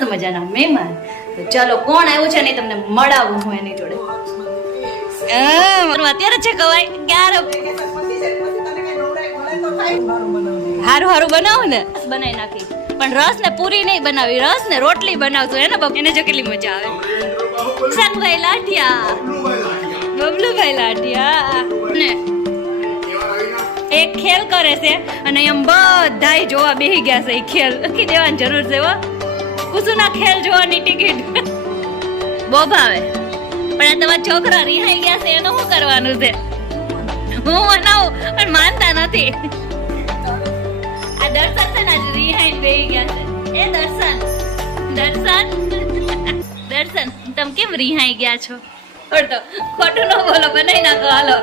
મજાના મહેમાન. તો ચાલો, કોણ આવ્યું છે ને તમને મળાવું હું એની જોડે? અત્યારે છે કવાય ક્યારે? હારું હારું બનાવું ને? બનાવી નાખી. પણ રસ ને પૂરી નહીં બનાવી રસ ને રોટલી બનાવતું એને બાપ એને જો કેટલી મજા આવે. શાકભાઈ લાઠિયા. બબલુભાઈ લાઠિયા. ને એક ખેલ કરે છે, અને એમ બધાય જોવા બેહી ગયા છે એ ખેલ. લખી દેવાની જરૂર છે હો. કુસુના ખેલ જોવાની ટિકિટ. બહુ ભાવે. પણ આ તમારા છોકરા રિહાઈ ગયા છે, એનું શું કરવાનું છે? હું બનાવું પણ માનતા નથી. આ દર્શન છે ને રિહાઈ બેહી ગયા છે. એ દર્શન દર્શન દર્શન. તમે કેમ રિહાઈ ગયા છો? પડતો ખોટું ન બોલો, બનાવી નાખો, હાલો.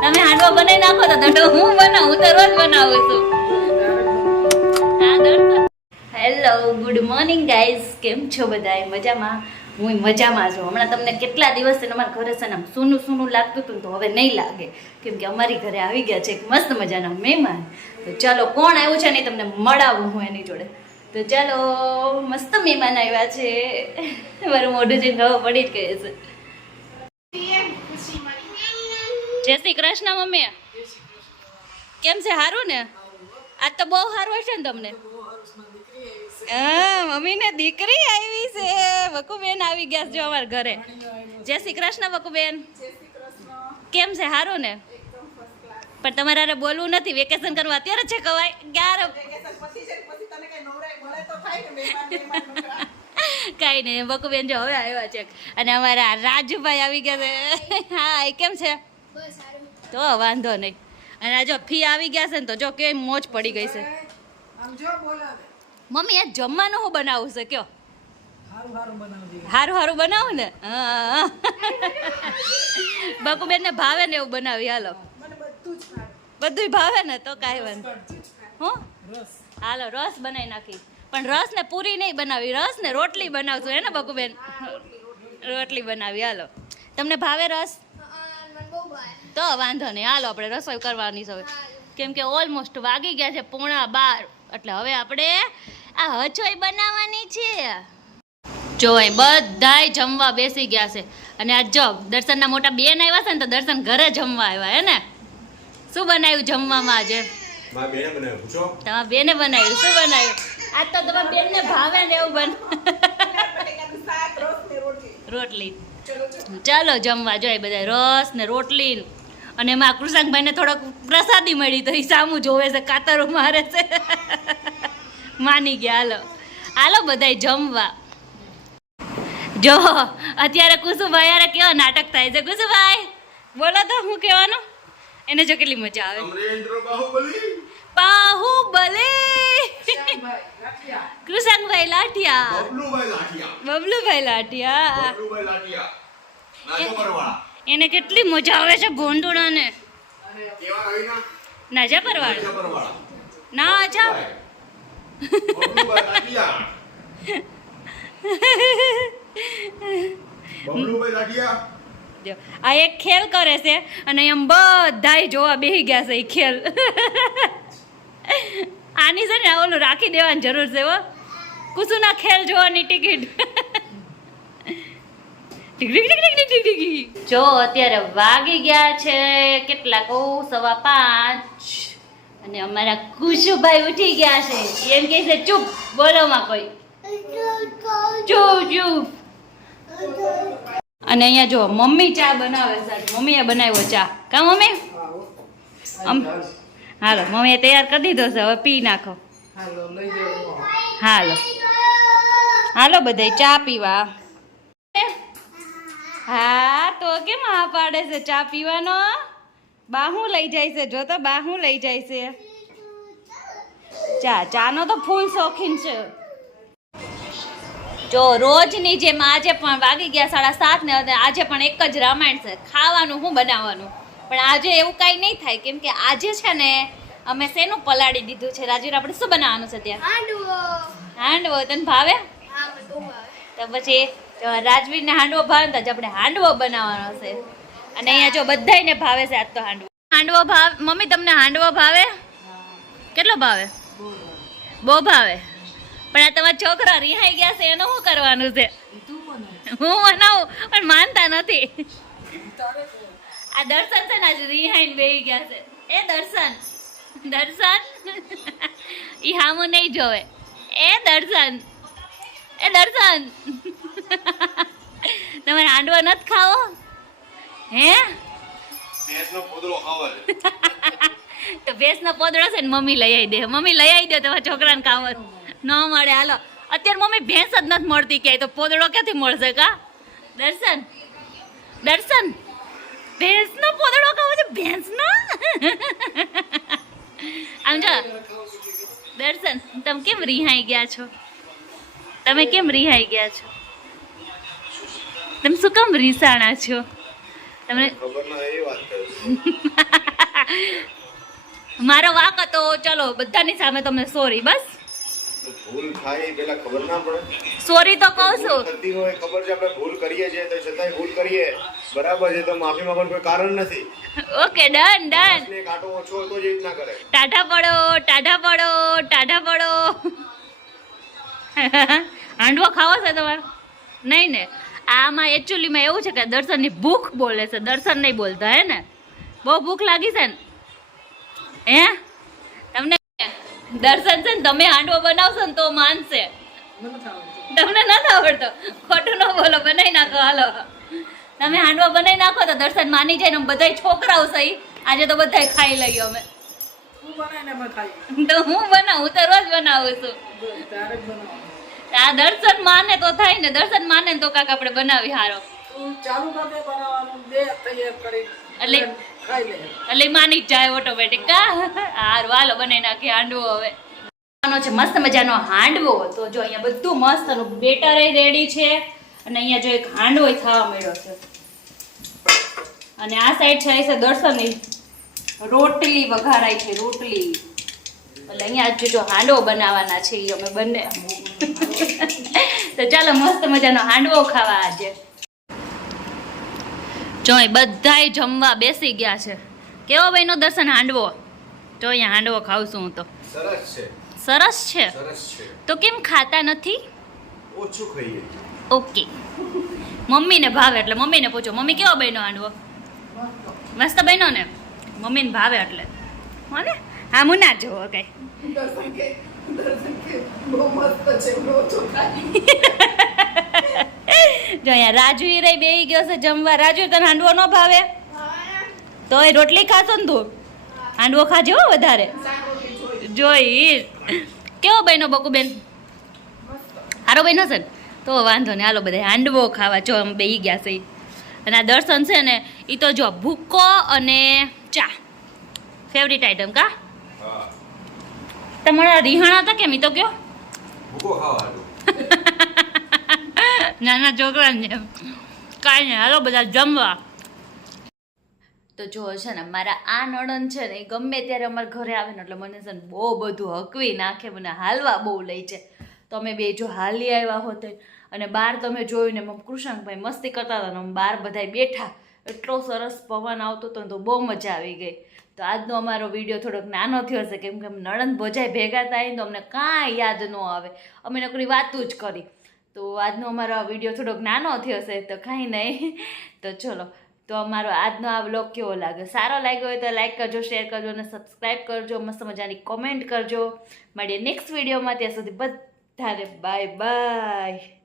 તમે હાંડવો બનાવી નાખો તો હું બનાવું તો રોજ બનાવું છું. હા, દર્શન. હેલો ગુડ મોર્નિંગ ગાઈઝ કેમ છો બધા મજામાં? હું મજામાં છું. હમણાં તમને કેટલા દિવસથી અમારા ઘરે છે ને સૂનું સૂનું લાગતું હતું તો હવે નહીં લાગે. કેમ કે અમારી ઘરે આવી ગયા છે એક મસ્ત મજાના મહેમાન. તો ચાલો કોણ આવ્યું છે ને તમને મળાવું હું એની જોડે. તો ચાલો મસ્ત મહેમાન આવ્યા છે. મારું મોઢું જઈને ખબર પડી જ કહે છે જય શ્રી કૃષ્ણ મમ્મી. કેમ છે? સારું ને? આજ તો બહુ સારું હશે ને તમને? મમ્મી ને દીકરી આવી છે. વકુબેન આવી ગયા જો અમારા ઘરે. જય શ્રી કૃષ્ણ વકુબેન. કેમ છે? સારું ને? પણ તમારે બોલવું નથી. વેકેશન કરવા અત્યારે છે કવાય? ક્યારે કાંઈ નહીં. વકુબેન જો હવે આવ્યા છે. અને અમારા રાજુભાઈ આવી ગયા છે. હા, એ કેમ છે? તો વાંધો નહીં. અને આ જો ફી આવી ગયા છે ને, તો જો કે મોજ પડી ગઈ છે. મમ્મી આ જમવાનું હું બનાવું છે કયો? હારું હારું બનાવું ને? હા. બકુબેન ને ભાવે ને એવું બનાવી હાલો. બધું ભાવે. ને તો કાંઈ વાંધો હું? હાલો રસ બનાવી નાખી. પણ રસ ને પૂરી નહીં બનાવી રસ ને રોટલી બનાવશું હે ને બકુબેન રોટલી બનાવી હાલો. તમને ભાવે રસ? તો વાંધો નહીં. હાલો આપણે રસોઈ કરવાની છે કેમ કે ઓલમોસ્ટ વાગી ગયા છે પોણા બાર. એટલે હવે આપણે આ હચોઈ બનાવવાની છે. જો એ બધાય જમવા બેસી ગયા છે. અને આ જો દર્શનના મોટા બેન આવ્યા છે ને તો દર્શન ઘરે જમવા આવ્યા હે ને? શું બનાવ્યું જમવામાં આજે? તમારા બેને બનાવ્યું શું બનાવ્યું? આજ તો તમારા બેનને ભાવે ને એવું બન રોટલી. ચાલો જમવા જોઈએ બધા રસ ને રોટલી. અને એમાં કૃષાંકભાઈને થોડોક પ્રસાદી મળી તો એ સામું જોવે છે કાતરો મારે છે. માની ગયા. હાલો. હાલો બધાય જમવા. જો અત્યારે કુસુભાઈ યારે કેવા નાટક થાય છે. કુસુભાઈ બોલો તો હું કહેવાનું? એને જો કેટલી મજા આવે. બાહુબલી. કૃષણભાઈ લાઠિયા. બબલુભાઈ લાઠિયા. એને કેટલી મજા આવે છે ભોંડુડાને નાજા નાજા પરવાળ. નાનો આ એક ખેલ કરે છે અને એમ બધાય જોવા બેહી ગયા છે એ ખેલ. આની છે ને ઓલું રાખી દેવાની જરૂર છે હો. કુસુના ખેલ જોવાની ટિકિટ. ટીક ટીક ટીક ટીક ટીક ટીક ટીક. જો અત્યારે વાગી ગયા છે કેટલા? કહું સવા પાંચ. અને અમારા કુશુભાઈ ઉઠી ગયા છે. એમ કે છે, ચૂપ બોલોમાં કોઈ. ચૂપ ચૂપ. અને અહીંયા જો, મમ્મી ચા બનાવે સર મમ્મીએ બનાવ્યો ચા. કા મમ્મી? હાલો, મમ્મીએ તૈયાર કરી દીધો છે. હવે પી નાખો. હાલો. હાલો, બધાય ચા પીવા. હા, તો કેમ આ પાડે છે ચા પીવાનો? બાહું લઈ જાય છે. જો તો બાહું લઈ જાય છે. ચા ચાનો તો ફૂલ શોખીન છે. જો રોજની જેમ આજે પણ વાગી ગયા સાડા સાત ને આજે પણ એક જ રામાયણ છે. ખાવાનું શું બનાવવાનું? પણ આજે એવું કાંઈ નહીં થાય. કેમ કે આજે છે ને અમે શેનું પલાળી દીધું છે? રાજવીર આપણે શું બનાવવાનું છે ત્યાં? હાંડવો. તને ભાવે? તો પછી રાજવીરને હાંડવો ભાવે તો આપણે હાંડવો બનાવવાનો છે. અને અહીંયા જો બધાને ભાવે છે આજ તો હાંડવો. હાંડવો ભાવ, મમ્મી તમને હાંડવો ભાવે? કેટલો ભાવે? બહુ ભાવે. પણ આ તમારા છોકરા રિહાઈ ગયા છે, એનું શું કરવાનું છે? હું બનાવું, પણ માનતા નથી. આ દર્શન છે ને, આજે રિહાઈને બેહી ગયા છે. એ દર્શન દર્શન? એ હામું નહીં જોવે. એ દર્શન એ દર્શન. તમારે હાંડવો નથી ખાવો? હે? ભેંસનો પોદળો ખાવા તો ભેંસનો પોદળો છે ને મમ્મી લઈ આવી દે. મમ્મી લઈ આવી દે તમારા છોકરાને ખાવો. ન મળે. હાલો. અત્યારે મમ્મી ભેંસ જ નથી મળતી ક્યાંય. તો પોદળો ક્યાંથી મળશે કા? દર્શન? દર્શન? ભેંસનો પોદળો ખાવો છે? ભેંસનો? આમ જો. દર્શન તમે કેમ રિહાઈ ગયા છો? તમે કેમ રિહાઈ ગયા છો? તમે શું કામ રીસાણા છો? તમને મારો વાક હતો ચલો બધાની સામે તમને સોરી બસ. ભૂલ થાય પેલા ખબર ના પડે. સોરી તો કહું છું. થતી હોય ખબર છે આપણે ભૂલ કરીએ છીએ તો છતાંય ભૂલ કરીએ. બરાબર છે તો માફી માંગવાનું કોઈ કારણ નથી. ઓકે ડન ડન ને ઓછો હોય તો જ એ કરે. ટાઢા પડો ટાઢા પડો ટાઢા પડો. હાંડવો ખાવો છે તમારે? નહીં ને? આમાં એકચ્યુઅલીમાં એવું છે કે દર્શનની ભૂખ બોલે છે. દર્શન નહીં બોલતા હે ને? બહુ ભૂખ લાગી છે ને? હે? તમને દર્શન છે ને તમે હાંડવો બનાવશો ને તો માનશે. તમને નથી આવડતો. ખોટું ન બોલો બનાવી નાખો હાલો. તમે હાંડવો બનાવી નાખો તો દર્શન માની જાય ને બધાય છોકરાઓ સહી આજે તો બધાય ખાઈ લઈએ અમે. તું હું બનાવું તો રોજ બનાવું છું. આ દર્શન માને તો થાય ને દર્શન માને તો કાક આપણે બનાવી હારો. ચાલુ કર બનાવવાનું બે તૈયાર કરી એટલે- ખાઈ લે. એટલે માની જાય ઓટોમેટિક કા? હાર વાલો બનાવી નાખી હાંડવો હવે. છે મસ્ત મજાનો હાંડવો. તો જો અહીંયા બધું મસ્ત એનું બેટર રેડી છે. અને અહીંયા જો એક હાંડવો ખાવા મળ્યો છે. અને આ સાઈડ છે એ છે દર્શનની. રોટલી વઘારાય છે રોટલી. એટલે અહીંયા જો હાંડવો બનાવવાના છે એ અમે બંને. તો ચાલો મસ્ત મજાનો હાંડવો ખાવા આજે. જો અહીં બધાય જમવા બેસી ગયા છે. કેવો ભાઈનો દર્શન હાંડવો? જો અહીંયા હાંડવો ખાઉં છું હું તો. સરસ છે. સરસ છે? તો કેમ ખાતા નથી? ઓછું ખાઈએ. ઓકે. મમ્મીને ભાવે એટલે મમ્મીને પૂછો. મમ્મી કેવો બહેનો હાંડવો? મસ્ત બહેનો ને? મમ્મીને ભાવે એટલે. હો ને હા મુના ના જોવો કઈ જો અહીંયા રાજુ રે બેહી ગયો છે જમવા. રાજુ, તને હાંડવો ન ભાવે? તો એ રોટલી ખાશો ને તું? હાંડવો ખાજો વધારે. જોઈ કેવો બન્યો બકુબેન? હારો બન્યો છે ને? તો વાંધો નહીં, હાલો બધા હાંડવો ખાવા. જો અમે બેહી ગયા છે અને આ દર્શન છે ને એ તો જો ભૂકો અને ચા. ફેવરિટ આઈટમ કા? તમારા રીહાણા હતા કેમ? તો કયો? નાના છોકરાને જેમ કાંઈ નહીં હાલો બધા જમવા. તો જો છે ને મારા આ નણંદ છે ને એ ગમે ત્યારે અમારા ઘરે આવે ને એટલે મને છે ને બહુ બધું હકવી નાખે મને હાલવા બહુ લઈ છે. તો અમે બે જો હાલી આવ્યા હોતે અને બહાર તમે જોયું ને મમ કૃષ્ણભાઈ મસ્તી કરતા હતા ને અમે બહાર બધાય બેઠા. એટલો સરસ પવન આવતો હતો તો બહુ મજા આવી ગઈ. તો આજનો અમારો વીડિયો થોડોક નાનો થયો છે કેમ કે નણંદ ભોજાઈ ભેગા થાય તો અમને કાંઈ યાદ ન આવે. અમે નકરી વાતું જ કરી. તો આજનો અમારો વીડિયો થોડોક નાનો થયો છે તો કાંઈ નહીં. તો ચલો, તો અમારો આજનો આ બ્લોગ કેવો લાગ્યો? સારો લાગ્યો હોય તો લાઈક કરજો શેર કરજો અને સબસ્ક્રાઈબ કરજો. મસ્ત મજાની કોમેન્ટ કરજો. મળીએ નેક્સ્ટ વિડીયોમાં ત્યાં સુધી બધાને બાય બાય